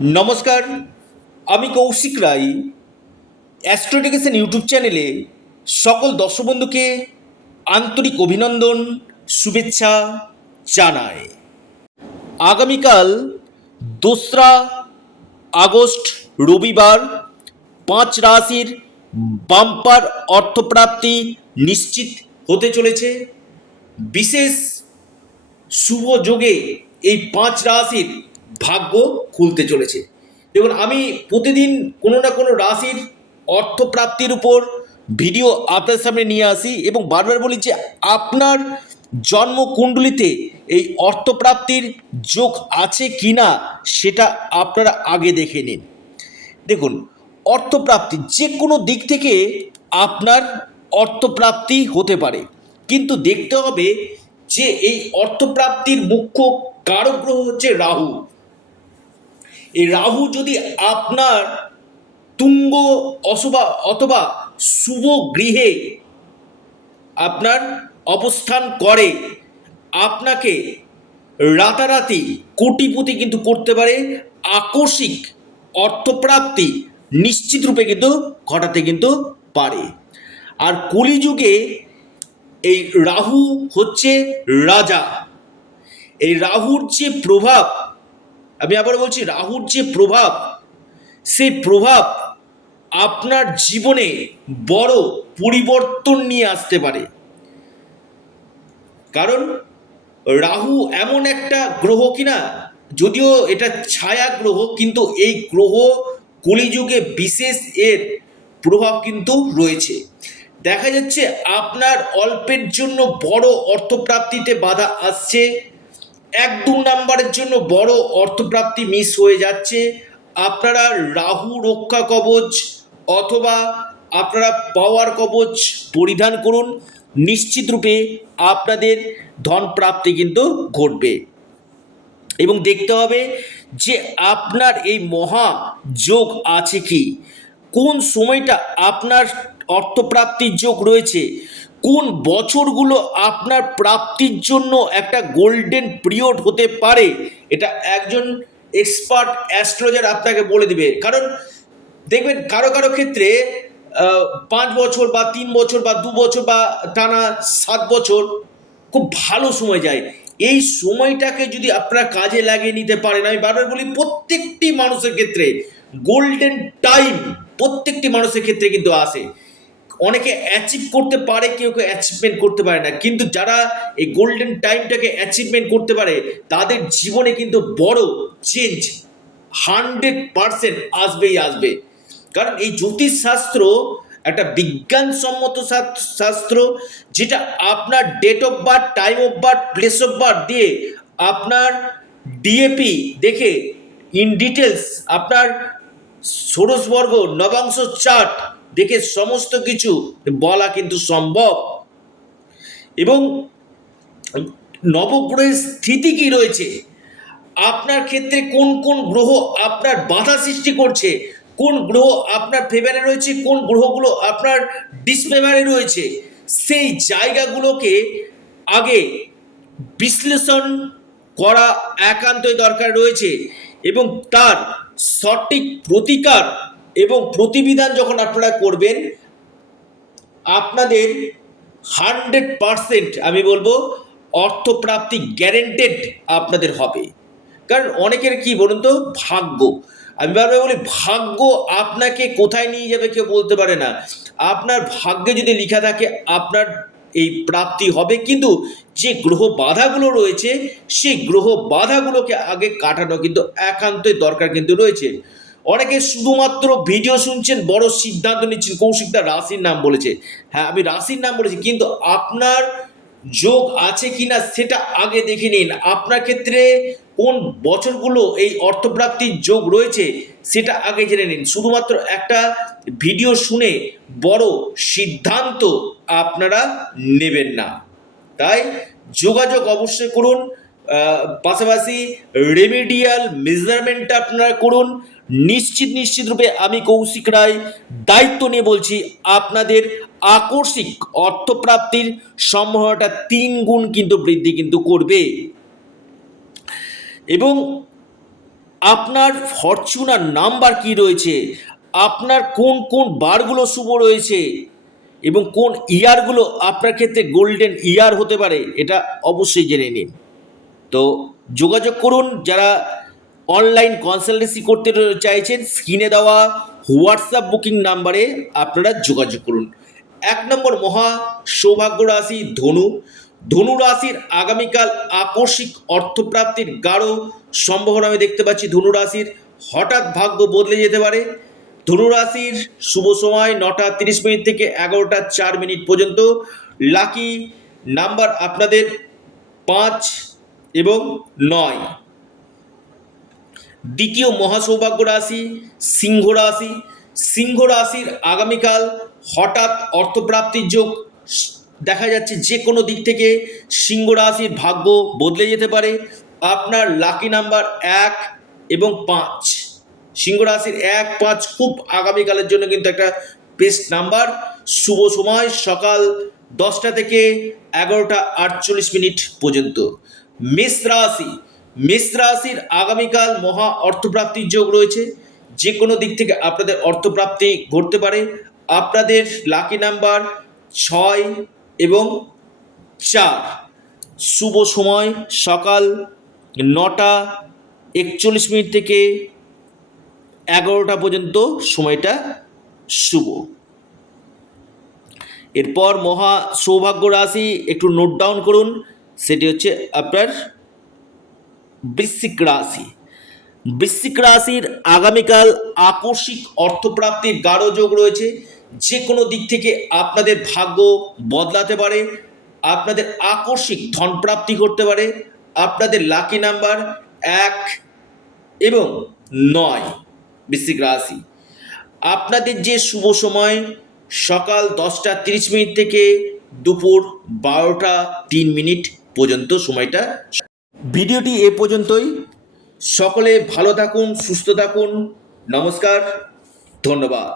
নমস্কার, আমি কৌশিক রায়। অ্যাস্ট্রোডিকেশন ইউটিউব চ্যানেলে সকল দর্শক বন্ধুকে আন্তরিক অভিনন্দন, শুভেচ্ছা জানাই। আগামীকাল 2রা আগস্ট রবিবার 5 রাশির বাম্পার অর্থপ্রাপ্তি নিশ্চিত হতে চলেছে। বিশেষ শুভ যোগে এই 5 রাশির ভাগ্য খুলতে চলেছে। দেখুন, আমি প্রতিদিন কোনো না কোনো রাশির অর্থপ্রাপ্তির উপর ভিডিও আপনার সামনে নিয়ে আসি এবং বারবার বলি যে আপনার জন্মকুণ্ডলিতে এই অর্থপ্রাপ্তির যোগ আছে কি না সেটা আপনারা আগে দেখে নিন। দেখুন, অর্থপ্রাপ্তি যে কোনো দিক থেকে আপনার অর্থপ্রাপ্তি হতে পারে, কিন্তু দেখতে হবে যে এই অর্থপ্রাপ্তির মুখ্য কারক গ্রহ হচ্ছে রাহু। এই রাহু যদি আপনার তুঙ্গ অথবা শুভ গৃহে আপনার অবস্থান করে, আপনাকে রাতারাতি কোটিপতি কিন্তু করতে পারে, আকস্মিক অর্থপ্রাপ্তি নিশ্চিত রূপে কিন্তু ঘটাতে কিন্তু পারে। আর কলিযুগে এই রাহু হচ্ছে রাজা। এই রাহুর যে প্রভাব, আমি আবার বলছি, রাহুর যে প্রভাব, সেই প্রভাব আপনার জীবনে বড় পরিবর্তন নিয়ে আসতে পারে। কারণ রাহু এমন একটা গ্রহ কিনা, যদিও এটা ছায়া গ্রহ, কিন্তু এই গ্রহ কলিযুগে বিশেষ এর প্রভাব কিন্তু রয়েছে। দেখা যাচ্ছে আপনার অল্পের জন্য বড় অর্থপ্রাপ্তিতে বাধা আসছে, 1-2 নাম্বারের জন্য বড় অর্থপ্রাপ্তি মিস হয়ে যাচ্ছে। আপনারা রাহু রক্ষা কবচ অথবা আপনারা পাওয়ার কবচ পরিধান করুন, নিশ্চিত রূপে আপনাদের ধন প্রাপ্তি কিন্তু ঘটবে। এবং দেখতে হবে যে আপনার এই মহা যোগ আছে কি, কোন সময়টা আপনার অর্থপ্রাপ্তির যোগ রয়েছে, কোন বছরগুলো আপনার প্রাপ্তির জন্য একটা গোল্ডেন পিরিয়ড হতে পারে, এটা একজন এক্সপার্ট অ্যাস্ট্রোলজার আপনাকে বলে দিবে। কারণ দেখবেন কারো কারো ক্ষেত্রে 5 বছর বা 3 বছর বা 2 বছর বা টানা 7 বছর খুব ভালো সময় যায়। এই সময়টাকে যদি আপনারা কাজে লাগিয়ে নিতে পারেন, আমি বারবার বলি প্রত্যেকটি মানুষের ক্ষেত্রে গোল্ডেন টাইম প্রত্যেকটি মানুষের ক্ষেত্রে কিন্তু আসে। অনেকে অ্যাচিভ করতে পারে, কেউ কেউ অ্যাচিভমেন্ট করতে পারে না, কিন্তু যারা এই গোল্ডেন টাইমটাকে অ্যাচিভমেন্ট করতে পারে তাদের জীবনে কিন্তু বড় চেঞ্জ 100% আসবেই আসবে। কারণ এই জ্যোতিষশাস্ত্র একটা বিজ্ঞানসম্মত শাস্ত্র, যেটা আপনার date of birth, time of birth, place of birth দিয়ে আপনার ডিএপি দেখে ইন ডিটেলস আপনার ষোড়শবর্গ নবাংশ চার্ট দেখে সমস্ত কিছু বলা কিন্তু সম্ভব। এবং নবগ্রহের স্থিতি কি রয়েছে, আপনার ক্ষেত্রে কোন কোন গ্রহ আপনার বাধা সৃষ্টি করছে, কোন গ্রহ আপনার ফেভারে রয়েছে, কোন গ্রহগুলো আপনার ডিসফেভারে রয়েছে, সেই জায়গাগুলোকে আগে বিশ্লেষণ করা একান্তই দরকার রয়েছে। এবং তার সঠিক প্রতিকার এবং প্রতিবিধান যখন আপনারা করবেন, আপনাদের 100% আমি বলবো অর্থপ্রাপ্তি গ্যারেন্টেড আপনাদের হবে। কারণ অনেকের কি বলুন তো, ভাগ্য, আমি বারবার বলি ভাগ্য আপনাকে কোথায় নিয়ে যাবে কেউ বলতে পারে না। আপনার ভাগ্যে যদি লেখা থাকে আপনার এই প্রাপ্তি হবে, কিন্তু যে গ্রহ বাধাগুলো রয়েছে সেই গ্রহ বাধাগুলোকে আগে কাটানো কিন্তু একান্তই দরকার কিন্তু রয়েছে। অনেকে শুধুমাত্র ভিডিও শুনছেন, বড় সিদ্ধান্ত নিচ্ছেন, কৌশিকদা রাশির নাম বলেছে। হ্যাঁ, আমি রাশির নাম বলেছি, কিন্তু আপনার যোগ আছে কিনা সেটা আগে দেখে নিন। আপনার ক্ষেত্রে কোন বছরগুলো এই অর্থপ্রাপ্তির যোগ রয়েছে সেটা আগে জেনে নিন। শুধুমাত্র একটা ভিডিও শুনে বড় সিদ্ধান্ত আপনারা নেবেন না। তাই যোগাযোগ অবশ্যই করুন, পাশাপাশি রেমিডিয়াল মেজারমেন্টটা আপনারা করুন। নিশ্চিত রূপে আমি কৌশিক রায় দায়িত্ব নিয়ে বলছি, আপনাদের আকস্মিক অর্থপ্রাপ্তির সম্ভাবনাটা 3 গুণ কিন্তু বৃদ্ধি কিন্তু করবে। এবং আপনার ফরচুনার নাম্বার কি রয়েছে, আপনার কোন কোন বারগুলো শুভ রয়েছে এবং কোন ইয়ারগুলো আপনার ক্ষেত্রে গোল্ডেন ইয়ার হতে পারে, এটা অবশ্যই জেনে নিন। তো যোগাযোগ করুন যারা অনলাইন কনসালটেন্সি করতে চাইছেন, স্ক্রিনে দেওয়া হোয়াটসঅ্যাপ বুকিং নাম্বারে আপনারা যোগাযোগ করুন। 1 নম্বর মহা সৌভাগ্য রাশি ধনু। ধনু রাশির আগামীকাল আকস্মিক অর্থপ্রাপ্তির গাঢ় সম্ভাবনা আমি দেখতে পাচ্ছি। ধনু রাশির হঠাৎ ভাগ্য বদলে যেতে পারে। ধনু রাশির শুভ সময় 9টা 30 মিনিট থেকে 11টা 4 মিনিট পর্যন্ত। লাকি নাম্বার আপনাদের 5 এবং 9। দ্বিতীয় মহাসৌভাগ্য রাশি সিংহ রাশি। সিংহ রাশির আগামীকাল হঠাৎ অর্থপ্রাপ্তির যোগ দেখা যাচ্ছে। যে কোনো দিক থেকে সিংহ রাশির ভাগ্য বদলে যেতে পারে। আপনার লাকি নাম্বার 1 এবং 5। সিংহ রাশির 1, 5 খুব আগামীকালের জন্য কিন্তু একটা বেস্ট নাম্বার। শুভ সময় সকাল 10টা থেকে 11টা 48 মিনিট পর্যন্ত। মেষ রাশি। মেষ রাশির আগামীকাল মহা অর্থপ্রাপ্তির যোগ রয়েছে। যে কোনো দিক থেকে আপনাদের অর্থপ্রাপ্তি ঘটতে পারে। আপনাদের লাকি নাম্বার 6 এবং 4। শুভ সময় সকাল 9টা 41 মিনিট থেকে 11টা পর্যন্ত সময়টা শুভ। এরপর মহা সৌভাগ্য রাশি একটু নোট ডাউন করুন, সেটি হচ্ছে আপনার বৃশ্চিক রাশি। বৃশ্চিক রাশির আগামীকাল আকস্মিক অর্থপ্রাপ্তির গাঢ় যোগ রয়েছে। যে কোনো দিক থেকে আপনাদের ভাগ্য বদলাতে পারে, আপনাদের আকস্মিক ধনপ্রাপ্তি করতে পারে। আপনাদের লাকি নাম্বার 1 এবং 9। বৃশ্চিক রাশি আপনাদের যে শুভ সময় সকাল 10টা 30 মিনিট থেকে দুপুর 12টা 3 মিনিট পর্যন্ত সময়টা। ভিডিওটি এ পর্যন্তই। সকলে ভালো থাকুন, সুস্থ থাকুন। নমস্কার, ধন্যবাদ।